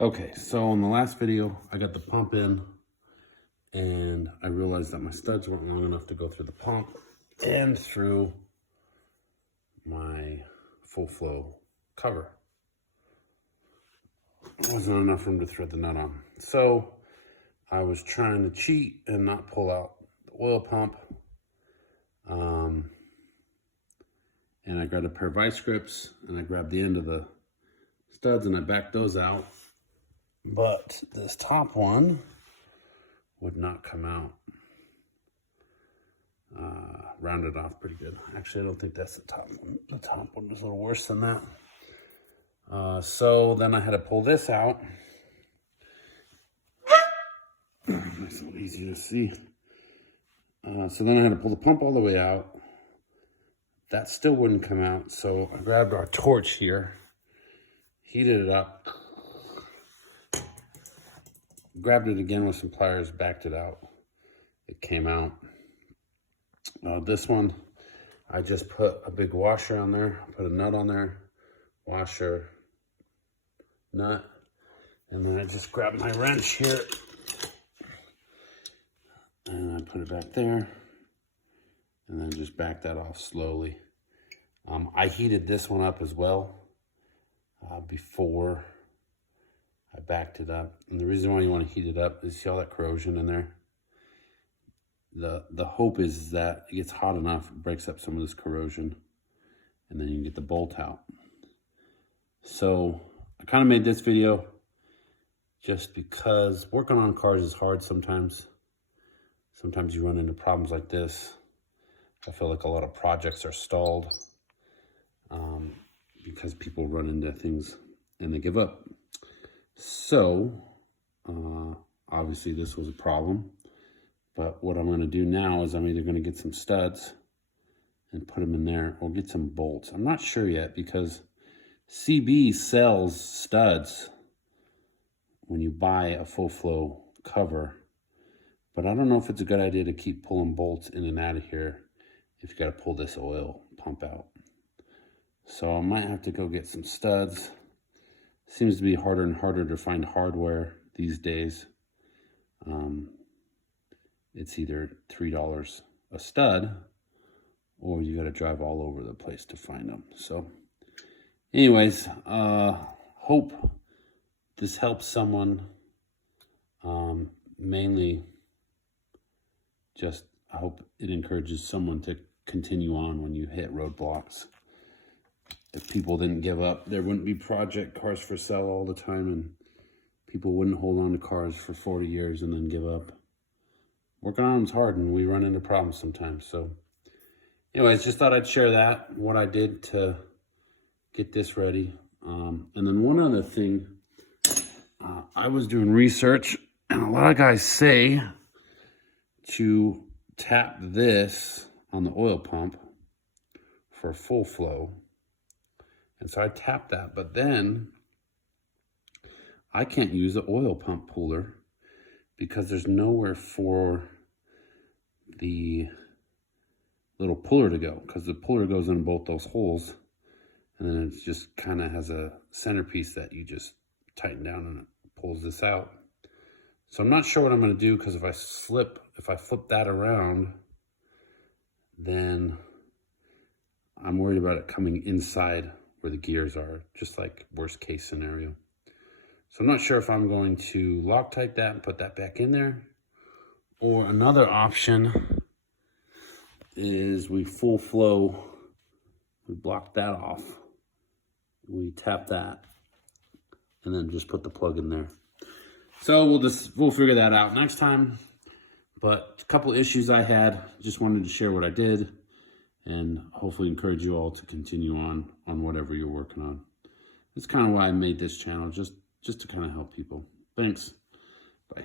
Okay, so in the last video, I got the pump in and I realized that my studs weren't long enough to go through the pump and through my full flow cover. There wasn't enough room to thread the nut on. So I was trying to cheat and not pull out the oil pump. And I grabbed a pair of vice grips and I grabbed the end of the studs and I backed those out. But this top one would not come out. Rounded off pretty good. Actually, I don't think that's the top one. The top one was a little worse than that. So then I had to pull this out. Nice and easy to see. So then I had to pull the pump all the way out. That still wouldn't come out. So I grabbed our torch here, heated it up, grabbed it again with some pliers, backed it out. It came out. This one, I just put a big washer on there, put a nut on there, washer, nut, and then I just grabbed my wrench here and I put it back there and then just back that off slowly. I heated this one up as well before I backed it up. And the reason why you want to heat it up is, see all that corrosion in there? The hope is that it gets hot enough, it breaks up some of this corrosion, and then you can get the bolt out. So I kind of made this video just because working on cars is hard sometimes. Sometimes you run into problems like this. I feel like a lot of projects are stalled because people run into things and they give up. So obviously this was a problem. But what I'm going to do now is I'm either going to get some studs and put them in there or get some bolts. I'm not sure yet because CB sells studs when you buy a full flow cover. But I don't know if it's a good idea to keep pulling bolts in and out of here if you got to pull this oil pump out. So I might have to go get some studs. Seems to be harder and harder to find hardware these days. It's either $3 a stud or you got to drive all over the place to find them. So anyways, hope this helps someone. Mainly just I hope it encourages someone to continue on when you hit roadblocks. If people didn't give up, there wouldn't be project cars for sale all the time and people wouldn't hold on to cars for 40 years and then give up. Working on them's hard and we run into problems sometimes. So anyways, just thought I'd share that, what I did to get this ready. And then one other thing, I was doing research and a lot of guys say to tap this on the oil pump for full flow. And so I tapped that, but then I can't use the oil pump puller because there's nowhere for the little puller to go, because the puller goes in both those holes and then it just kind of has a centerpiece that you just tighten down and it pulls this out. So I'm not sure what I'm going to do, because if I flip that around, then I'm worried about it coming inside where the gears are, just like worst case scenario. So I'm not sure if I'm going to Loctite that and put that back in there, or another option is we full flow, we block that off, we tap that, and then just put the plug in there. So we'll figure that out next time. But a couple issues I had, just wanted to share what I did and hopefully encourage you all to continue on whatever you're working on. That's kind of why I made this channel, just to kind of help people. Thanks. Bye.